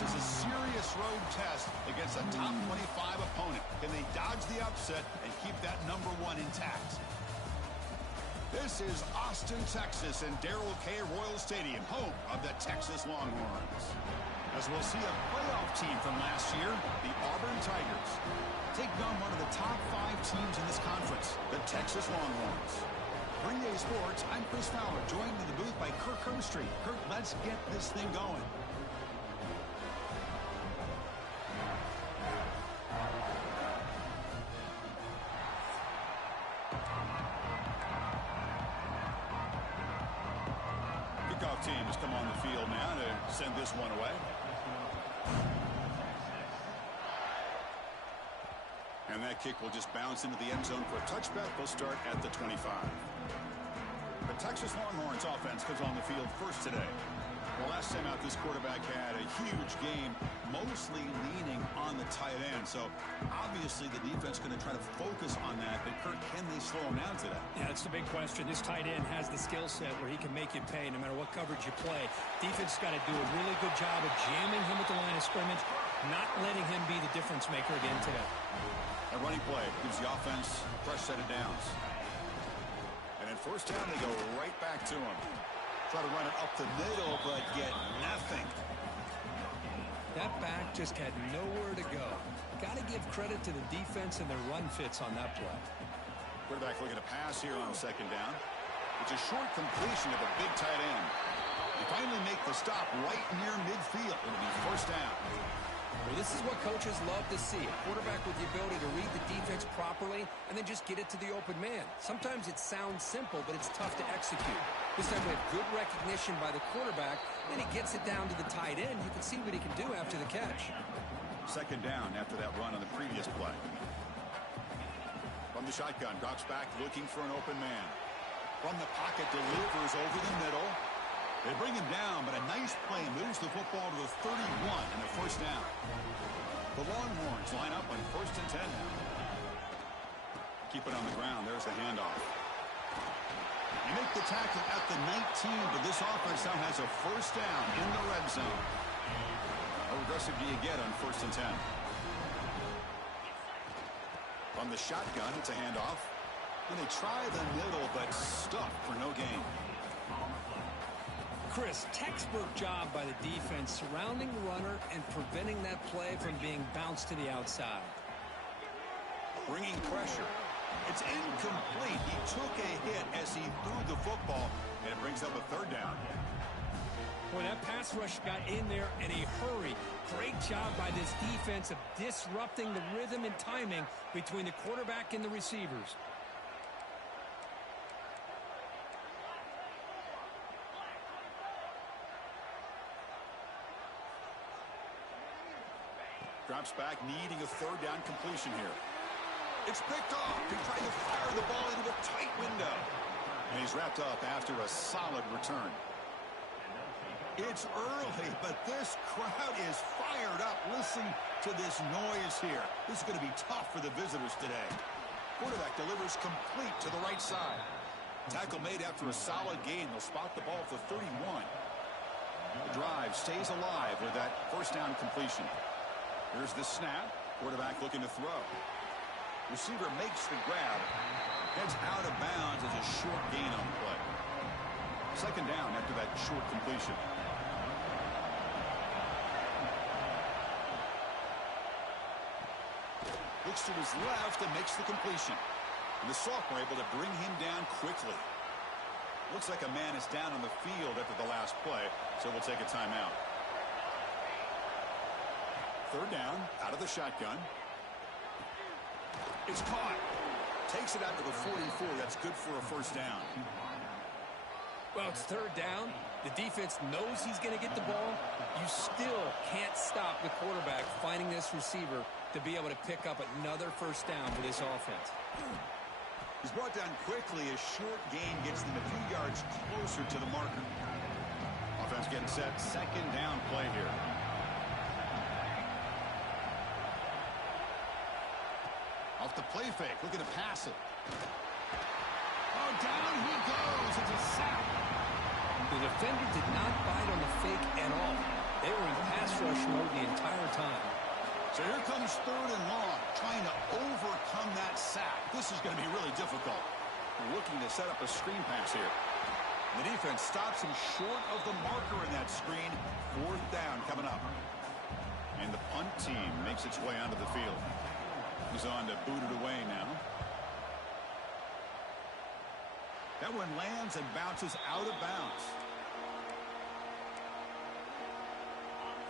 This is a serious road test against a top 25 opponent. Can they dodge the upset and keep that #1 intact? This is Austin, Texas, and Darrell K. Royal Stadium, home of the Texas Longhorns. As we'll see a playoff team from last year, the Auburn Tigers, taking on one of the top 5 teams in this conference, the Texas Longhorns. For EA Sports, I'm Chris Fowler, joined in the booth by Kirk Herbstreit. Kirk, let's get this thing going. Kickoff team has come on the field now to send this one away. And that kick will just bounce into the end zone for a touchback. They'll start at the 25. The Texas Longhorns offense comes on the field first today. Well, last time out, this quarterback had a huge game, mostly leaning on the tight end. So, obviously, the defense is going to try to focus on that. But, Kirk, can they slow him down today? Yeah, that's the big question. This tight end has the skill set where he can make you pay no matter what coverage you play. Defense has got to do a really good job of jamming him at the line of scrimmage, not letting him be the difference maker again today. A running play gives the offense a fresh set of downs. And then first down, they go right back to him. Try to run it up the middle, but get nothing. That back just had nowhere to go. Got to give credit to the defense and their run fits on that play. Quarterback looking to pass here on second down. It's a short completion of a big tight end. They finally make the stop right near midfield. It'll be first down. Well, this is what coaches love to see. A quarterback with the ability to read the defense properly and then just get it to the open man. Sometimes it sounds simple, but it's tough to execute. This time we have good recognition by the quarterback, and he gets it down to the tight end. You can see what he can do after the catch. Second down after that run on the previous play. From the shotgun, drops back looking for an open man. From the pocket, delivers over the middle. They bring him down, but a nice play moves the football to the 31 and a first down. The Longhorns line up on 1st and 10 now. Keep it on the ground. There's the handoff. You make the tackle at the 19, but this offense now has a first down in the red zone. How aggressive do you get on 1st and 10? From the shotgun, it's a handoff. And they try the middle, but stuffed for no gain. Chris, textbook job by the defense surrounding the runner and preventing that play from being bounced to the outside. Bringing pressure. It's incomplete. He took a hit as he threw the football, and it brings up a third down. Boy, that pass rush got in there in a hurry. Great job by this defense of disrupting the rhythm and timing between the quarterback and the receivers. Drops back, needing a third down completion here. It's picked off. He tried to fire the ball into a tight window. And he's wrapped up after a solid return. It's early, but this crowd is fired up. Listen to this noise here. This is going to be tough for the visitors today. Quarterback delivers complete to the right side. Tackle made after a solid gain. They'll spot the ball at the 31. The drive stays alive with that first down completion. Here's the snap. Quarterback looking to throw. Receiver makes the grab. Heads out of bounds as a short gain on the play. Second down after that short completion. Looks to his left and makes the completion. And the sophomore able to bring him down quickly. Looks like a man is down on the field after the last play, so we'll take a timeout. Third down, out of the shotgun. It's caught. Takes it out to the 44. That's good for a first down. Well, it's third down. The defense knows he's going to get the ball. You still can't stop the quarterback finding this receiver to be able to pick up another first down for this offense. He's brought down quickly. A short gain gets them a few yards closer to the marker. Offense getting set. Second down play here. Off the play fake, looking to pass it. Oh, down he goes. It's a sack. The defender did not bite on the fake at all. They were in pass rush mode the entire time. So here comes 3rd and long, trying to overcome that sack. This is going to be really difficult. Looking to set up a screen pass here. The defense stops him short of the marker in that screen. 4th down coming up. And the punt team makes its way onto the field. He's on to boot it away now. That one lands and bounces out of bounds.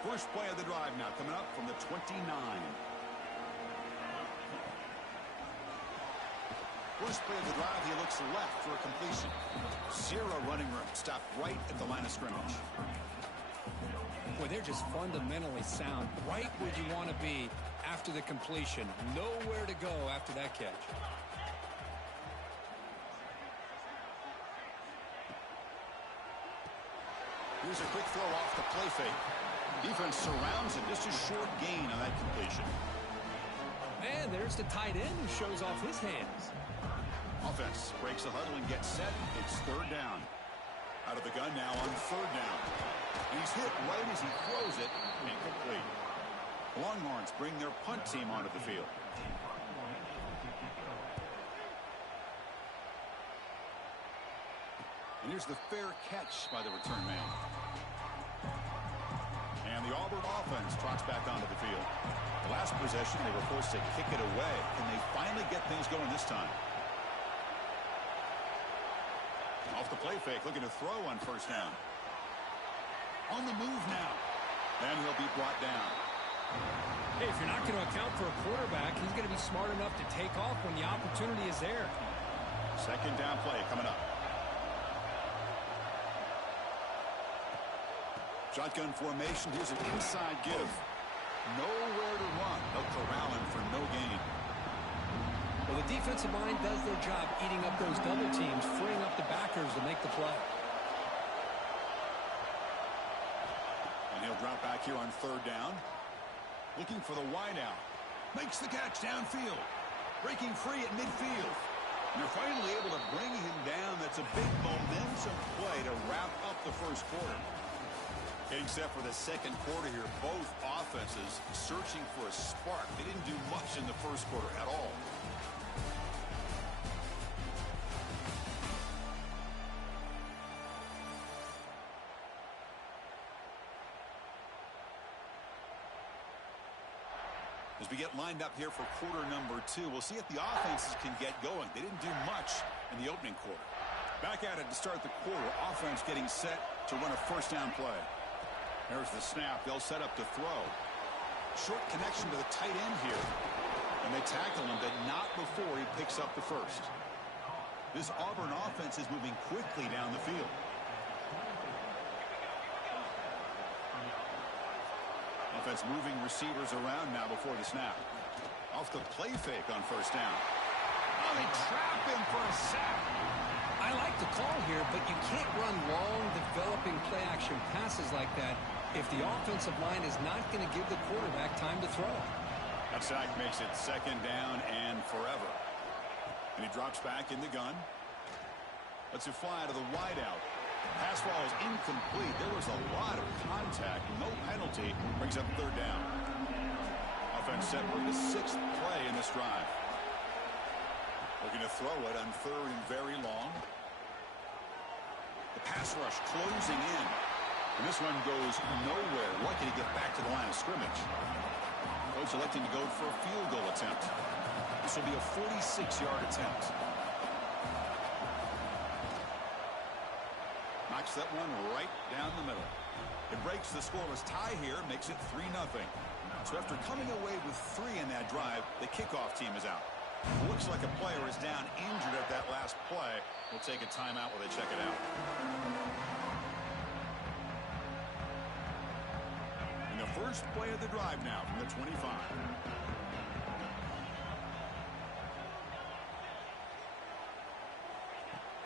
First play of the drive now coming up from the 29. First play of the drive, he looks left for a completion. 0 running room. Stopped right at the line of scrimmage. Boy, they're just fundamentally sound. Right where you want to be after the completion. Nowhere to go after that catch. Here's a quick throw off the play fake. Defense surrounds him. Just a short gain on that completion. And there's the tight end who shows off his hands. Offense breaks the huddle and gets set. It's 3rd down. Out of the gun now on 3rd down. He's hit right as he throws it. Incomplete. The Longhorns bring their punt team onto the field. And here's the fair catch by the return man. And the Auburn offense trots back onto the field. The last possession, they were forced to kick it away. Can they finally get things going this time? Off the play fake, looking to throw on 1st down. On the move now. And he'll be brought down. Hey, if you're not going to account for a quarterback, he's going to be smart enough to take off when the opportunity is there. 2nd down play coming up. Shotgun formation. Here's an inside give. Nowhere to run. They'll corral him for no gain. Well, the defensive line does their job eating up those double teams, freeing up the backers to make the play. And he'll drop back here on 3rd down. Looking for the wideout. Makes the catch downfield. Breaking free at midfield. And they're finally able to bring him down. That's a big momentum play to wrap up the 1st quarter. Getting set for the 2nd quarter here. Both offenses searching for a spark. They didn't do much in the 1st quarter at all. As we get lined up here for quarter number 2, we'll see if the offenses can get going. They didn't do much in the opening quarter. Back at it to start the quarter. Offense getting set to run a 1st down play. There's the snap. They'll set up to throw. Short connection to the tight end here. And they tackle him, but not before he picks up the 1st. This Auburn offense is moving quickly down the field. Offense moving receivers around now before the snap. Off the play fake on 1st down. Oh, they trap him for a sack. I like the call here, but you can't run long, developing play-action passes like that if the offensive line is not going to give the quarterback time to throw. That sack makes it 2nd down and forever. And he drops back in the gun. Lets it fly to the wideout. Pass ball is incomplete. There was a lot of contact. No penalty. Brings up 3rd down. Offense set for the 6th play in this drive. Looking to throw it on 3rd and very long. The pass rush closing in. And this one goes nowhere. Lucky to get back to the line of scrimmage. Coach electing to go for a field goal attempt. This will be a 46-yard attempt. Knocks that one right down the middle. It breaks the scoreless tie here, makes it 3-0. So after coming away with 3 in that drive, the kickoff team is out. Looks like a player is down injured at that last play. We'll take a timeout while they check it out. And the first play of the drive now from the 25.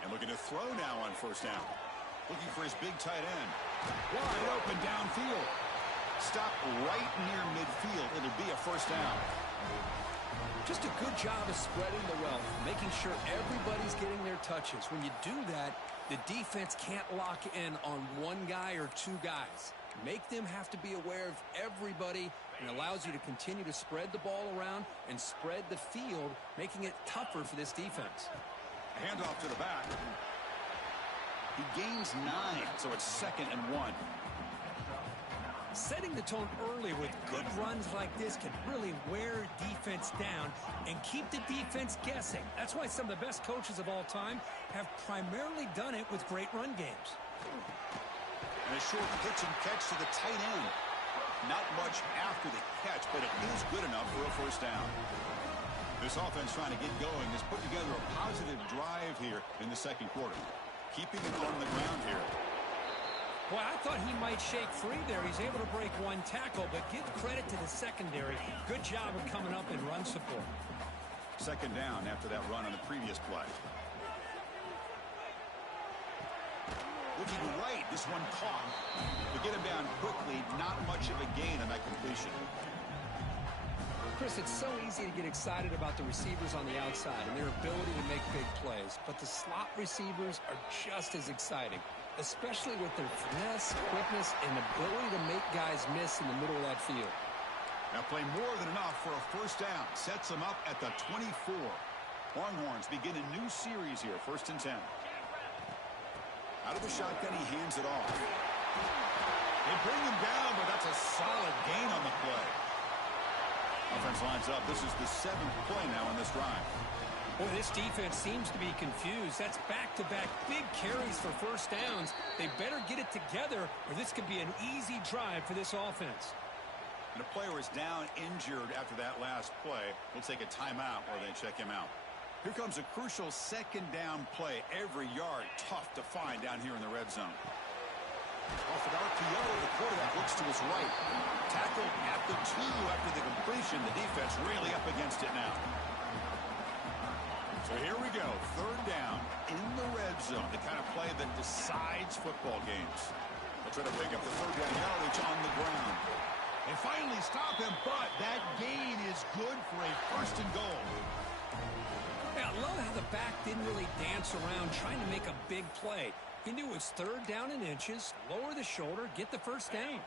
And looking to throw now on 1st down. Looking for his big tight end. Wide open downfield. Stop right near midfield. It'll be a 1st down. Just a good job of spreading the wealth, making sure everybody's getting their touches. When you do that, The defense can't lock in on one guy or two guys. Make them have to be aware of everybody, and allows you to continue to spread the ball around and spread the field, making it tougher for this defense. Handoff to the back. He gains 9, so it's 2nd and 1. Setting the tone early with good runs like this can really wear defense down and keep the defense guessing. That's why some of the best coaches of all time have primarily done it with great run games. And a short pitch and catch to the tight end. Not much after the catch, but it is good enough for a first down. This offense trying to get going has put together a positive drive here in the second quarter. Keeping it on the ground here. Boy, I thought he might shake free there. He's able to break one tackle, but give credit to the secondary. Good job of coming up in run support. 2nd down after that run on the previous play. Looking right, this one caught. To get him down quickly, not much of a gain on that completion. Chris, it's so easy to get excited about the receivers on the outside and their ability to make big plays, but the slot receivers are just as exciting, especially with their finesse, quickness, and ability to make guys miss in the middle of that field. Now play more than enough for a first down. Sets them up at the 24. Longhorns begin a new series here, 1st and 10. Out of the shotgun, he hands it off. They bring him down, but that's a solid gain on the play. Offense lines up. This is the 7th play now in this drive. Boy, this defense seems to be confused. That's back-to-back big carries for first downs. They better get it together, or this could be an easy drive for this offense. And a player is down injured after that last play. We'll take a timeout while they check him out. Here comes a crucial 2nd down play. Every yard tough to find down here in the red zone. Off an RPO, the quarterback looks to his right. Tackled at the 2 after the completion. The defense really up against it now. So here we go. 3rd down in the red zone. The kind of play that decides football games. They'll try to pick up the 3rd down yardage on the ground. They finally stop him, but that gain is good for a 1st and goal. Yeah, I love how the back didn't really dance around trying to make a big play. He knew it was 3rd down in inches, lower the shoulder, get the first down.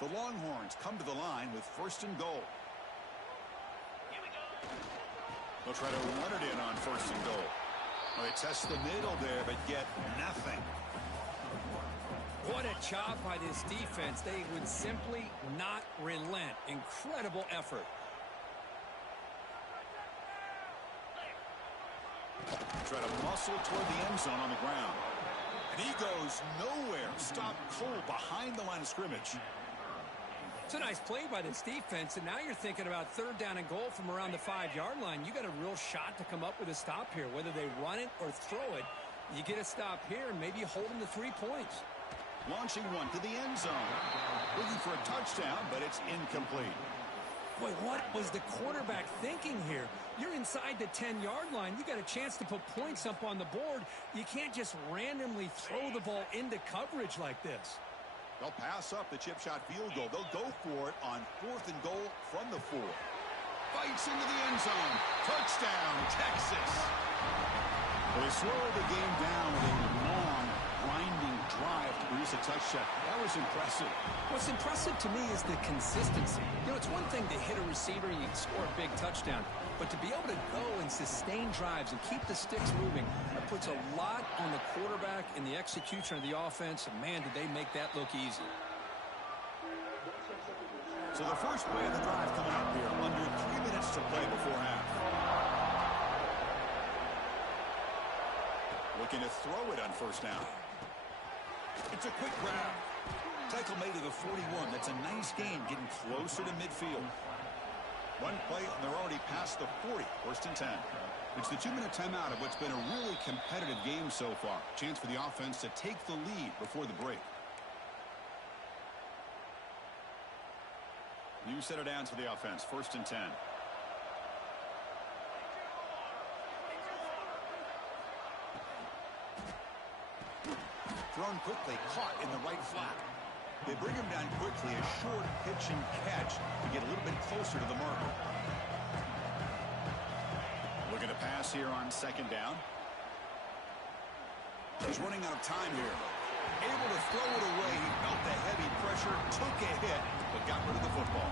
The Longhorns come to the line with 1st and goal. They'll try to run it in on 1st and goal. Well, they test the middle there, but get nothing. What a job by this defense. They would simply not relent. Incredible effort. Try to muscle toward the end zone on the ground. And he goes nowhere. Stop cold behind the line of scrimmage. It's a nice play by this defense, and now you're thinking about 3rd down and goal from around the 5-yard line. You got a real shot to come up with a stop here. Whether they run it or throw it, you get a stop here, and maybe you hold them to 3 points. Launching one to the end zone. Looking for a touchdown, but it's incomplete. Boy, what was the quarterback thinking here? You're inside the 10-yard line. You got a chance to put points up on the board. You can't just randomly throw the ball into coverage like this. They'll pass up the chip shot field goal. They'll go for it on 4th and goal from the 4. Fights into the end zone. Touchdown, Texas. Well, they slowed the game down with a long, grinding drive to produce a touchdown. That was impressive. What's impressive to me is the consistency. You know, it's one thing to hit a receiver and you can score a big touchdown, but to be able to go and sustain drives and keep the sticks moving, that puts a lot on the quarterback and the execution of the offense. And man, did they make that look easy. So the first play of the drive coming up here, under 3 minutes to play before half. Looking to throw it on 1st down. It's a quick grab. Tackle made to the 41. That's a nice gain, getting closer to midfield. One play, and they're already past the 40. 1st and 10. It's the 2-minute timeout of what's been a really competitive game so far. Chance for the offense to take the lead before the break. New set of downs for the offense. 1st and 10. Thrown quickly, caught in the right flat. They bring him down quickly, a short pitch and catch to get a little bit closer to the marker. Looking to pass here on 2nd down. He's running out of time here. Able to throw it away. He felt the heavy pressure, took a hit, but got rid of the football.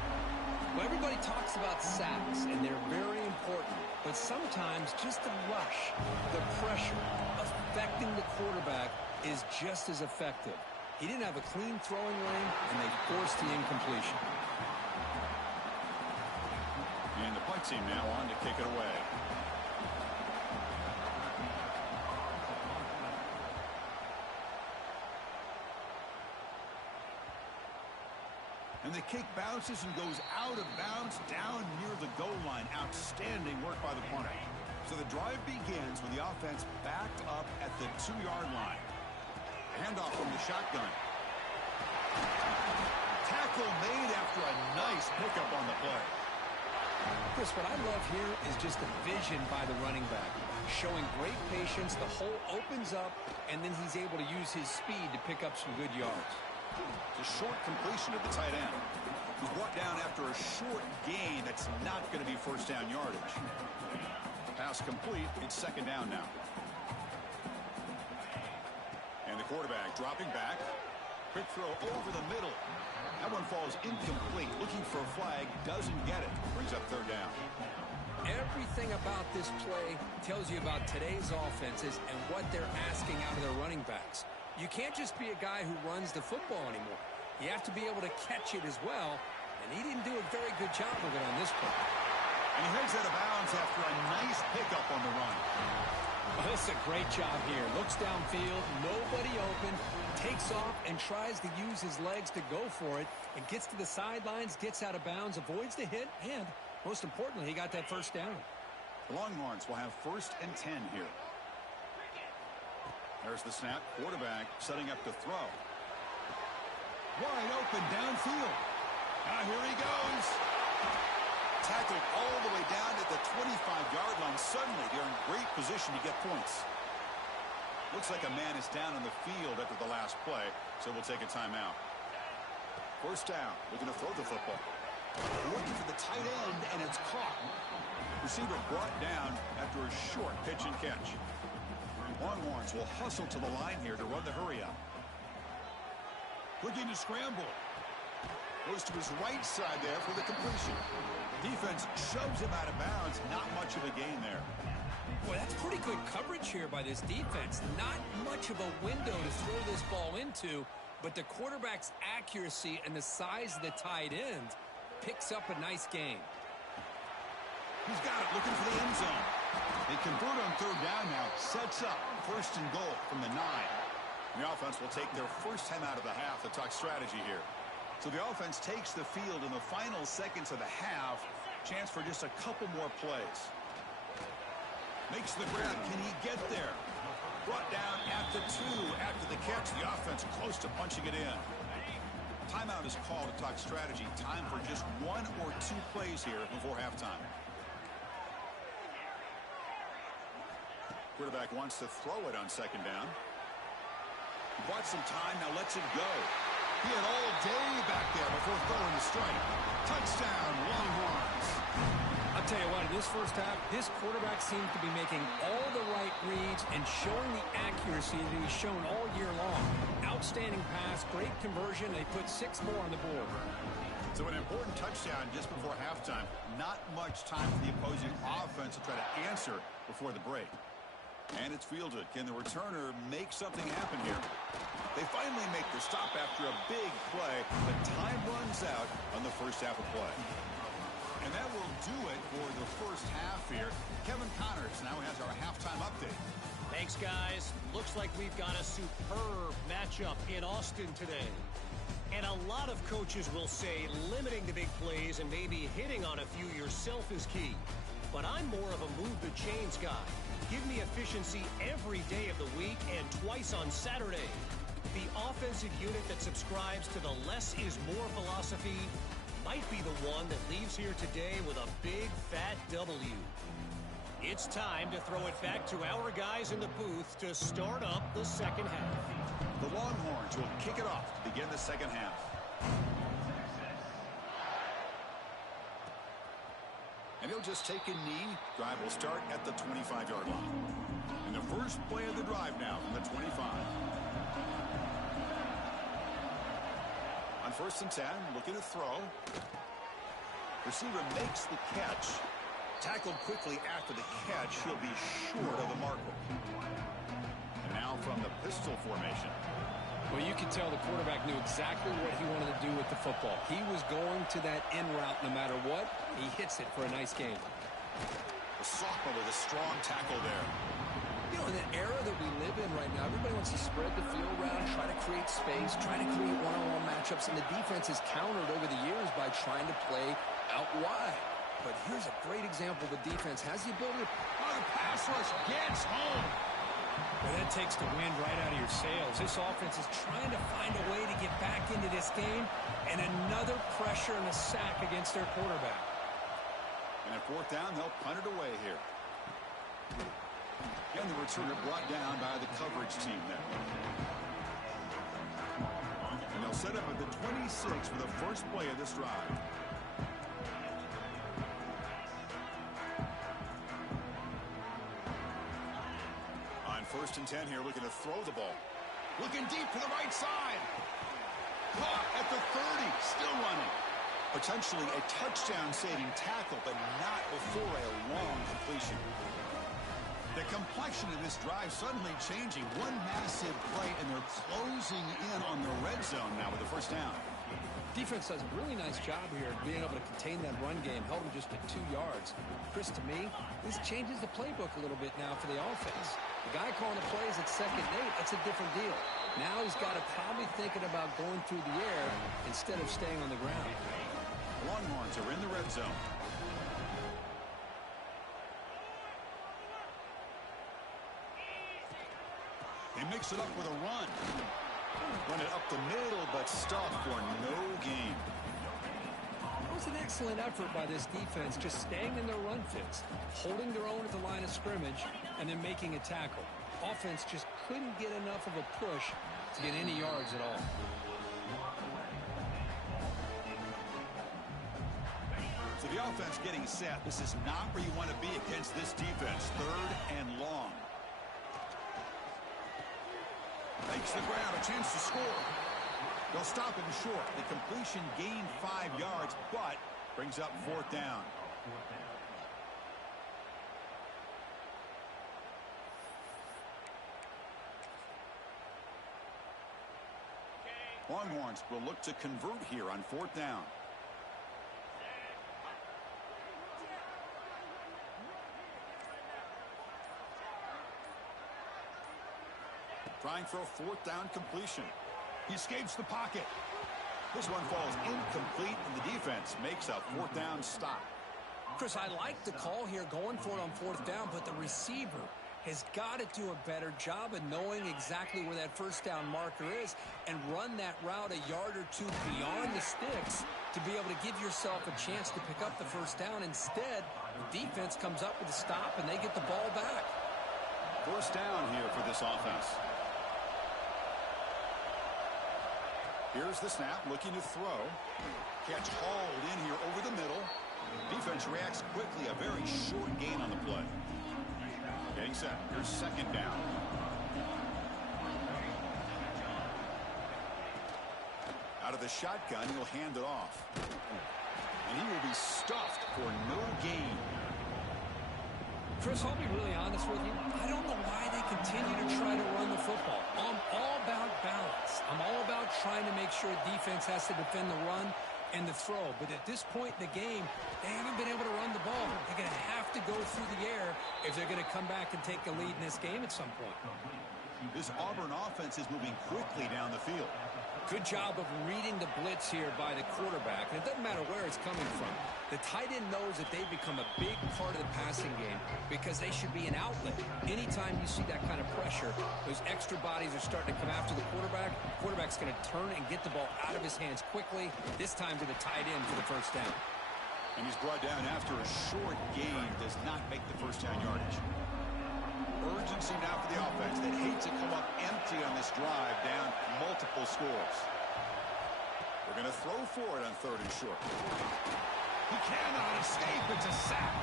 Well, everybody talks about sacks, and they're very important. But sometimes just the rush, the pressure, affecting the quarterback is just as effective. He didn't have a clean throwing lane, and they forced the incompletion. And the punt team now on to kick it away. And the kick bounces and goes out of bounds down near the goal line. Outstanding work by the punter. So the drive begins with the offense backed up at the 2-yard line. Handoff from the shotgun. Tackle made after a nice pickup on the play. Chris, what I love here is just the vision by the running back. Showing great patience, the hole opens up, and then he's able to use his speed to pick up some good yards. It's a short completion to the tight end, who's brought down after a short gain that's not going to be first down yardage. Pass complete. It's second down now. And the quarterback dropping back. Quick throw over the middle. That one falls incomplete. Looking for a flag. Doesn't get it. Brings up third down. Everything about this play tells you about today's offenses and what they're asking out of their running backs. You can't just be a guy who runs the football anymore. You have to be able to catch it as well, and he didn't do a very good job of it on this play. And he heads out of bounds after a nice pickup on the run. Well, this is a great job here. Looks downfield, nobody open, takes off and tries to use his legs to go for it, and gets to the sidelines, gets out of bounds, avoids the hit, and most importantly, he got that first down. The Longhorns will have 1st and 10 here. There's the snap. Quarterback setting up to throw. Wide open downfield. Here he goes. Tackled all the way down at the 25-yard line. Suddenly, they're in great position to get points. Looks like a man is down on the field after the last play, so we'll take a timeout. First down. Looking to throw the football. Looking for the tight end, and it's caught. Receiver brought down after a short pitch and catch. Longhorns will hustle to the line here to run the hurry up. Looking to scramble. Goes to his right side there for the completion. Defense shoves him out of bounds. Not much of a gain there. Boy, that's pretty good coverage here by this defense. Not much of a window to throw this ball into, but the quarterback's accuracy and the size of the tight end picks up a nice gain. He's got it, looking for the end zone. They convert on third down now. Sets up 1st and goal from the 9. The offense will take their first time out of the half to talk strategy here. So the offense takes the field in the final seconds of the half. Chance for just a couple more plays. Makes the grab. Can he get there? Brought down at the 2 after the catch. The offense close to punching it in. Timeout is called to talk strategy. Time for just 1 or 2 plays here before halftime. Quarterback wants to throw it on second down. He bought some time, now lets it go. He had all day back there before throwing the strike. Touchdown, Longhorns. I'll tell you what, in this first half, this quarterback seems to be making all the right reads and showing the accuracy that he's shown all year long. Outstanding pass, great conversion. They put 6 more on the board. So an important touchdown just before halftime. Not much time for the opposing offense to try to answer before the break. And it's fielded. Can the returner make something happen here? They finally make the stop after a big play, but time runs out on the first half of play. And that will do it for the first half here. Kevin Connors now has our halftime update. Thanks, guys. Looks like we've got a superb matchup in Austin today. And a lot of coaches will say limiting the big plays and maybe hitting on a few yourself is key. But I'm more of a move the chains guy. Give me efficiency every day of the week and twice on Saturday. The offensive unit that subscribes to the less is more philosophy might be the one that leaves here today with a big fat W. It's time to throw it back to our guys in the booth to start up the second half. The Longhorns will kick it off to begin the second half. And he'll just take a knee. Drive will start at the 25-yard line. And the First play of the drive now from the 25. On 1st and 10, looking to throw. Receiver makes the catch. Tackled quickly after the catch. He'll be short of the marker. And now from the pistol formation. Well, you can tell the quarterback knew exactly what he wanted to do with the football. He was going to that in route no matter what. He hits it for a nice gain. The sophomore with a strong tackle there. You know, in the era that we live in right now, everybody wants to spread the field around, try to create space, try to create one-on-one matchups, and the defense has countered over the years by trying to play out wide. But here's a great example. The defense has the ability to... Oh, the pass rush gets home. Well, that takes the wind right out of your sails. This offense is trying to find a way to get back into this game, and another pressure and a sack against their quarterback. And at 4th down, they'll punt it away here. And the returner brought down by the coverage team there. And they'll set up at the 26 for the first play of this drive. On 1st and 10 here, looking to throw the ball. Looking deep to the right side. Caught at the 30, still running. Potentially a touchdown-saving tackle, but not before a long completion. The complexion of this drive suddenly changing. One massive play, and they're closing in on the red zone now with the first down. Defense does a really nice job here of being able to contain that run game, held them just at 2 yards. Chris, to me, this changes the playbook a little bit now for the offense. The guy calling the plays at 2nd and 8, that's a different deal. Now he's got to probably thinking about going through the air instead of staying on the ground. Longhorns are in the red zone. They mix it up with a run. Run it up the middle, but stuffed for no gain. That was an excellent effort by this defense, just staying in their run fits, holding their own at the line of scrimmage, and then making a tackle. Offense just couldn't get enough of a push to get any yards at all. So the offense getting set. This is not where you want to be against this defense. 3rd and long. Makes the grab, a chance to score. They'll stop him short. The completion gained 5 yards, but brings up 4th down. Longhorns will look to convert here on 4th down. Trying for a 4th down completion. He escapes the pocket. This one falls incomplete, and the defense makes a 4th down stop. Chris, I like the call here going for it on 4th down, but the receiver has got to do a better job of knowing exactly where that 1st down marker is and run that route a yard or 2 beyond the sticks to be able to give yourself a chance to pick up the 1st down. Instead, the defense comes up with a stop, and they get the ball back. 1st down here for this offense. Here's the snap, looking to throw. Catch hauled in here over the middle. Defense reacts quickly, a very short gain on the play. Getting set, here's 2nd down. Out of the shotgun, he'll hand it off. And he will be stuffed for no gain. Chris, I'll be really honest with you. I don't know why they continue to try to run the football. I'm all about balance. I'm all about trying to make sure defense has to defend the run and the throw. But at this point in the game, they haven't been able to run the ball. They're going to have to go through the air if they're going to come back and take the lead in this game at some point. This Auburn offense is moving quickly down the field. Good job of reading the blitz here by the quarterback. And it doesn't matter where it's coming from. The tight end knows that they've become a big part of the passing game because they should be an outlet. Anytime you see that kind of pressure, those extra bodies are starting to come after the quarterback. The quarterback's going to turn and get the ball out of his hands quickly, this time to the tight end for the 1st down. And he's brought down after a short gain, does not make the 1st down yardage. Urgency now for the offense that hates to come up empty on this drive, down multiple scores. We're going to throw for it on 3rd and short. He cannot escape. It's a sack.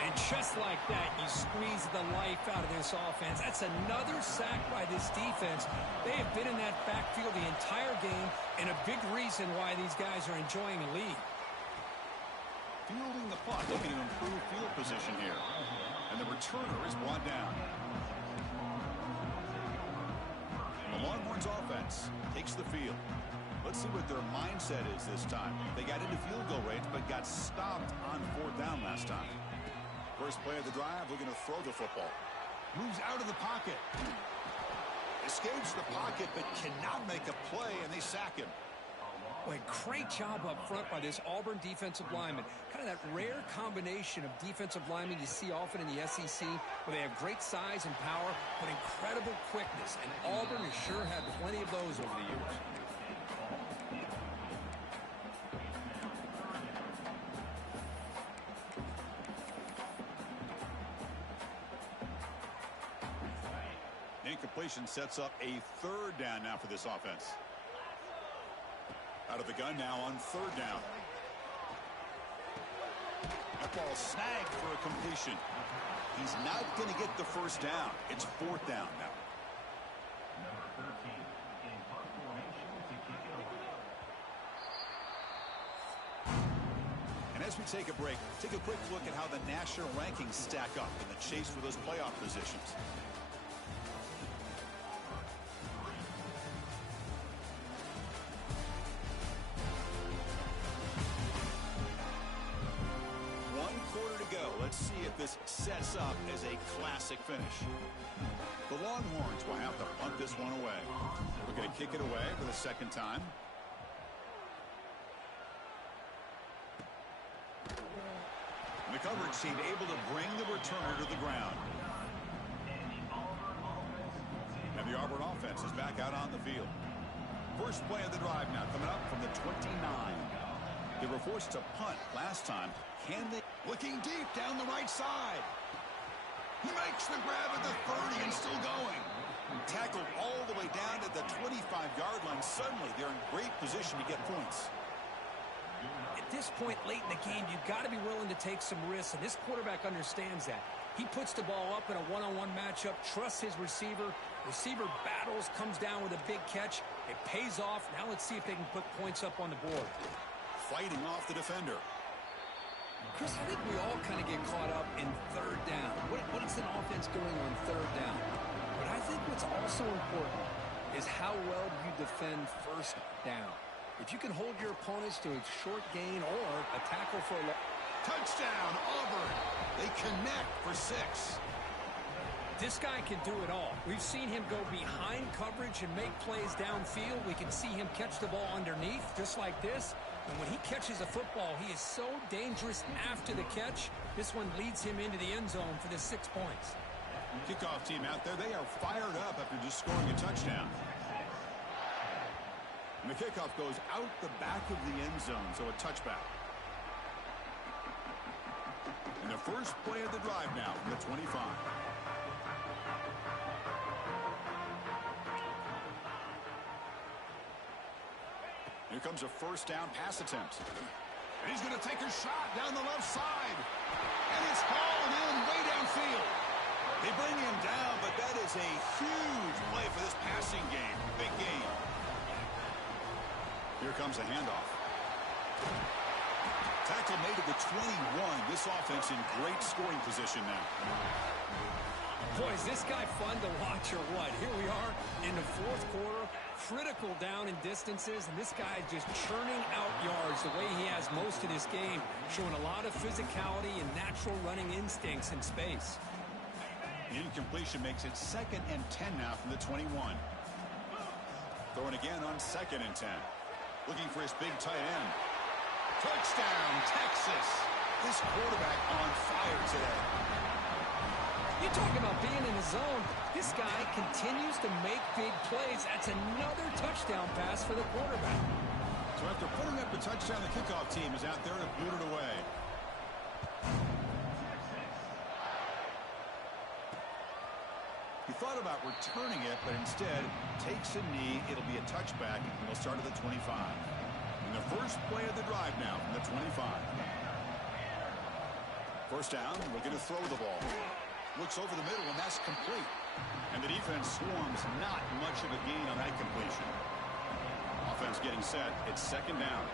And just like that, you squeeze the life out of this offense. That's another sack by this defense. They have been in that backfield the entire game, and a big reason why these guys are enjoying a lead. Fielding the punt, looking to improve field position here. And the returner is brought down. The Longhorns offense takes the field. Let's see what their mindset is this time. They got into field goal range, but got stopped on 4th down last time. First play of the drive, looking to throw the football. Moves out of the pocket. Escapes the pocket, but cannot make a play, and they sack him. Boy, great job up front by this Auburn defensive lineman. Kind of that rare combination of defensive linemen you see often in the SEC, where they have great size and power, but incredible quickness. And Auburn has sure had plenty of those over the years. Incompletion sets up a 3rd down now for this offense. Out of the gun now on 3rd down. That ball snagged for a completion. He's not going to get the 1st down. It's 4th down now. And as we take a break, take a quick look at how the national rankings stack up in the chase for those playoff positions. Let's see if this sets up as a classic finish. The Longhorns will have to punt this one away. We're going to kick it away for the 2nd time. And the coverage team able to bring the returner to the ground. And the Auburn offense is back out on the field. First play of the drive now coming up from the 29. They were forced to punt last time. Can they? Looking deep down the right side. He makes the grab at the 30 and still going. Tackled all the way down to the 25-yard line. Suddenly, they're in great position to get points. At this point late in the game, you've got to be willing to take some risks, and this quarterback understands that. He puts the ball up in a one-on-one matchup, trusts his receiver. Receiver battles, comes down with a big catch. It pays off. Now let's see if they can put points up on the board. Fighting off the defender. Chris, I think we all kind of get caught up in 3rd down. What is an offense doing on 3rd down? But I think what's also important is how well you defend 1st down. If you can hold your opponents to a short gain or a tackle for a touchdown, Auburn. They connect for 6. This guy can do it all. We've seen him go behind coverage and make plays downfield. We can see him catch the ball underneath, just like this. And when he catches a football, he is so dangerous after the catch. This one leads him into the end zone for the 6 points. Kickoff team out there, they are fired up after just scoring a touchdown. And the kickoff goes out the back of the end zone, so a touchback. And the first play of the drive now from the 25. Here comes a 1st down pass attempt. And he's going to take a shot down the left side. And it's hauled in way downfield. They bring him down, but that is a huge play for this passing game. Big game. Here comes a handoff. Tackle made at the 21. This offense in great scoring position now. Boy, is this guy fun to watch or what? Here we are in the 4th quarter. Critical down in distances, and this guy just churning out yards the way he has most of this game, showing a lot of physicality and natural running instincts in space. The incompletion makes it 2nd and 10 now from the 21. Throwing again on 2nd and 10. Looking for his big tight end. Touchdown, Texas. This quarterback on fire today. You talk about being in the zone. This guy continues to make big plays. That's another touchdown pass for the quarterback. So after putting up the touchdown, the kickoff team is out there to boot it away. He thought about returning it, but instead takes a knee. It'll be a touchback, and they'll start at the 25. And the first play of the drive now from the 25. First down, looking to throw the ball. Looks over the middle, and that's complete. And the defense swarms, not much of a gain on that completion. Offense getting set. It's second down.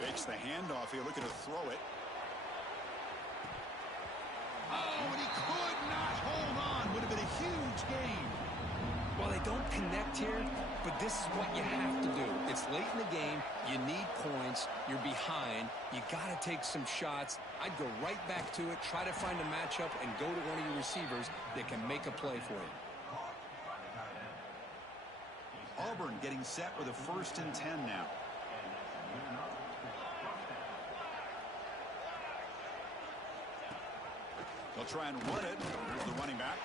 Fakes the handoff here, looking to throw it. Oh, and he could not hold on. Would have been a huge gain. Well, they don't connect here, but this is what you have to do. It's late in the game. You need points. You're behind. You got to take some shots. I'd go right back to it, try to find a matchup, and go to one of your receivers that can make a play for you. Auburn getting set with a 1st and 10 now. They'll try and run it. Here's the running back.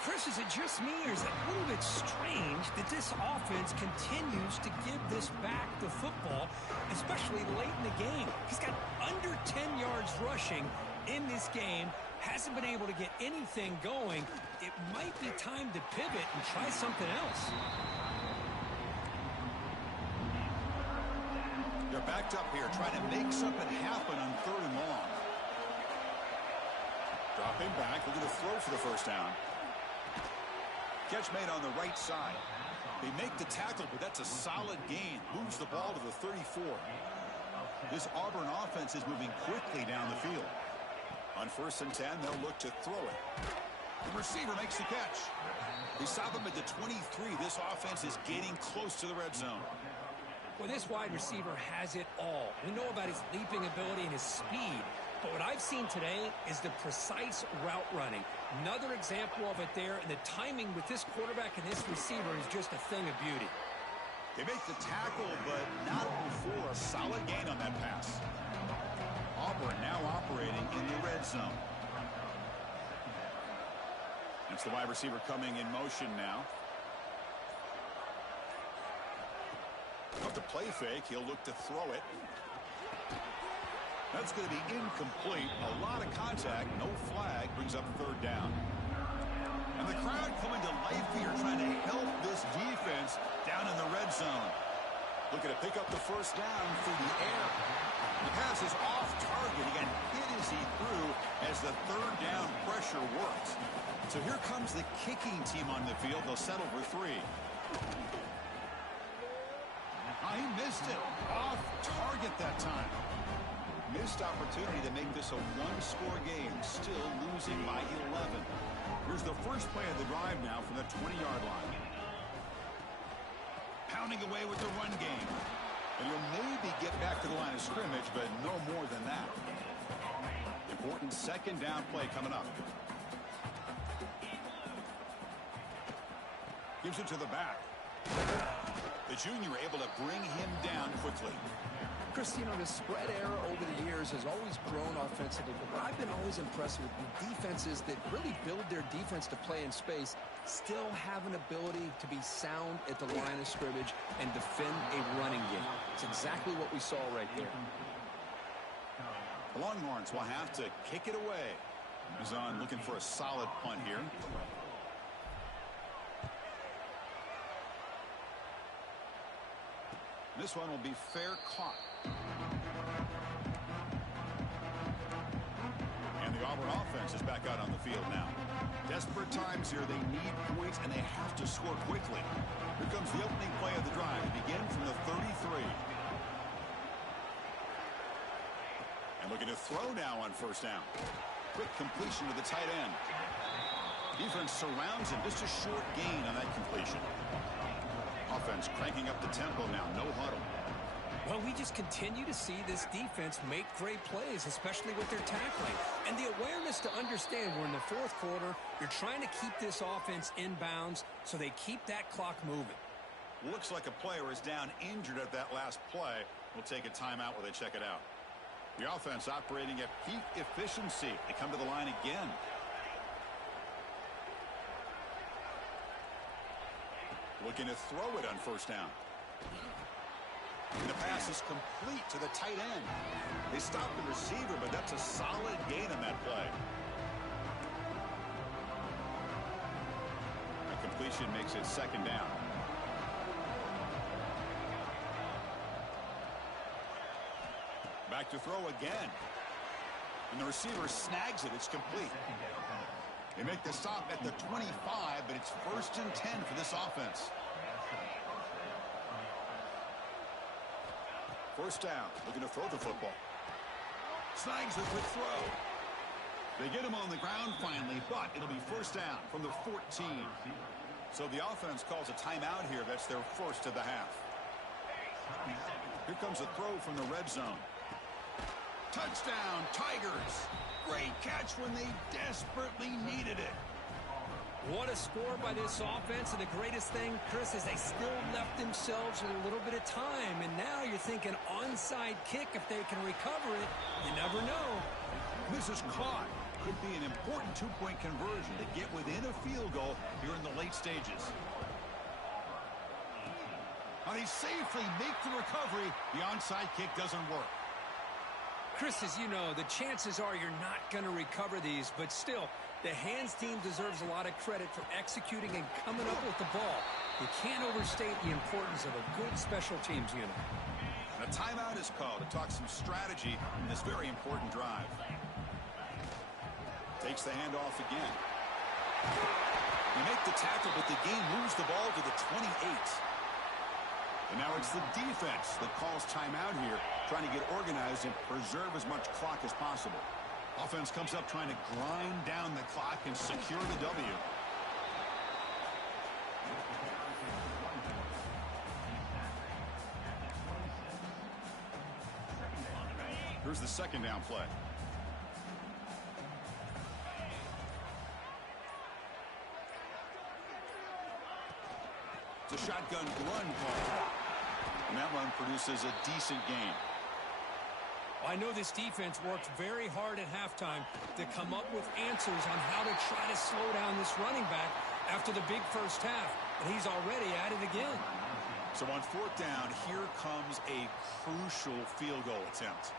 Chris, is it just me, or is it a little bit strange that this offense continues to give this back the football, especially late in the game? He's got under 10 yards rushing in this game, hasn't been able to get anything going. It might be time to pivot and try something else. They're backed up here, trying to make something happen on 3rd and long. Dropping back, looking to throw for the first down. Catch made on the right side. They make the tackle, but that's a solid gain. Moves the ball to the 34. This Auburn offense is moving quickly down the field. On 1st and 10, they'll look to throw it. The receiver makes the catch. They stop him at the 23. This offense is getting close to the red zone. Well, this wide receiver has it all. We know about his leaping ability and his speed. But what I've seen today is the precise route running. Another example of it there, and the timing with this quarterback and this receiver is just a thing of beauty. They make the tackle, but not before a solid gain on that pass. Auburn now operating in the red zone. It's the wide receiver coming in motion now. Off the play fake, he'll look to throw it. That's going to be incomplete. A lot of contact, no flag, brings up 3rd down. And the crowd coming to life here, trying to help this defense down in the red zone. Looking to pick up the first down through the air. The pass is off target. He got hit as he threw as the 3rd down pressure works. So here comes the kicking team on the field. They'll settle for 3. He missed it. Off target that time. Missed opportunity to make this a 1-score game. Still losing by 11. Here's the first play of the drive now from the 20-yard line. Pounding away with the run game. And you'll maybe get back to the line of scrimmage, but no more than that. Important 2nd down play coming up. Gives it to the back. The junior able to bring him down quickly. Chris, you know, the spread era over the years has always grown offensively, but what I've been always impressed with defenses that really build their defense to play in space still have an ability to be sound at the line of scrimmage and defend a running game. It's exactly what we saw right there. The Longhorns will have to kick it away. Mazan looking for a solid punt here. This one will be fair caught. And the Auburn offense is back out on the field now. Desperate times here. They need points, and they have to score quickly. Here comes the opening play of the drive. It begins from the 33. And looking to throw now on 1st down. Quick completion to the tight end. Defense surrounds him. Just a short gain on that completion. Offense cranking up the tempo now. No huddle. Well, we just continue to see this defense make great plays, especially with their tackling. And the awareness to understand we're in the 4th quarter. You're trying to keep this offense in bounds so they keep that clock moving. Looks like a player is down injured at that last play. We'll take a timeout while they check it out. The offense operating at peak efficiency. They come to the line again. Looking to throw it on 1st down. And the pass is complete to the tight end. They stop the receiver, but that's a solid gain on that play. A completion makes it 2nd down. Back to throw again. And the receiver snags it. It's complete. They make the stop at the 25, but it's 1st and 10 for this offense. First down, looking to throw the football. Snags a quick throw. They get him on the ground finally, but it'll be first down from the 14. So the offense calls a timeout here. That's their first of the half. Here comes a throw from the red zone. Touchdown, Tigers. Great catch when they desperately needed it. What a score by this offense, and the greatest thing, Chris, is they still left themselves with a little bit of time, and now you're thinking onside kick if they can recover it. You never know. This is caught. Could be an important two-point conversion to get within a field goal here in the late stages. How they safely make the recovery. The onside kick doesn't work. Chris, as you know, the chances are you're not going to recover these, but still, the hands team deserves a lot of credit for executing and coming up with the ball. You can't overstate the importance of a good special teams unit. And a timeout is called to talk some strategy in this very important drive. Takes the handoff again. They make the tackle, but the game moves the ball to the 28. And now it's the defense that calls timeout here, trying to get organized and preserve as much clock as possible. Offense comes up trying to grind down the clock and secure the W. Here's the second down play. It's a shotgun run call. And that run produces a decent gain. I know this defense worked very hard at halftime to come up with answers on how to try to slow down this running back after the big first half. And he's already at it again. So on fourth down, here comes a crucial field goal attempt.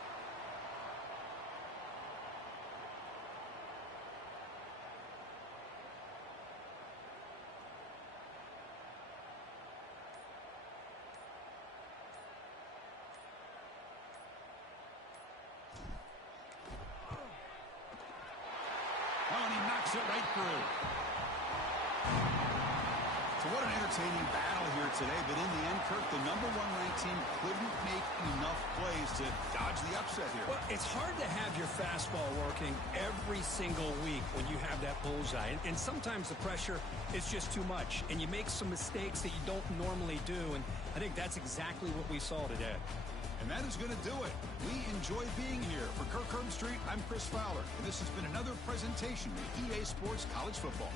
It right through. So what an entertaining battle here today, but in the end, Kirk, the #1 ranked team couldn't make enough plays to dodge the upset here. Well, it's hard to have your fastball working every single week when you have that bullseye, and sometimes the pressure is just too much, and you make some mistakes that you don't normally do, and I think that's exactly what we saw today. And that is going to do it. We enjoy being here. For Kirk Herbstreit, I'm Chris Fowler, and this has been another presentation of EA Sports College Football.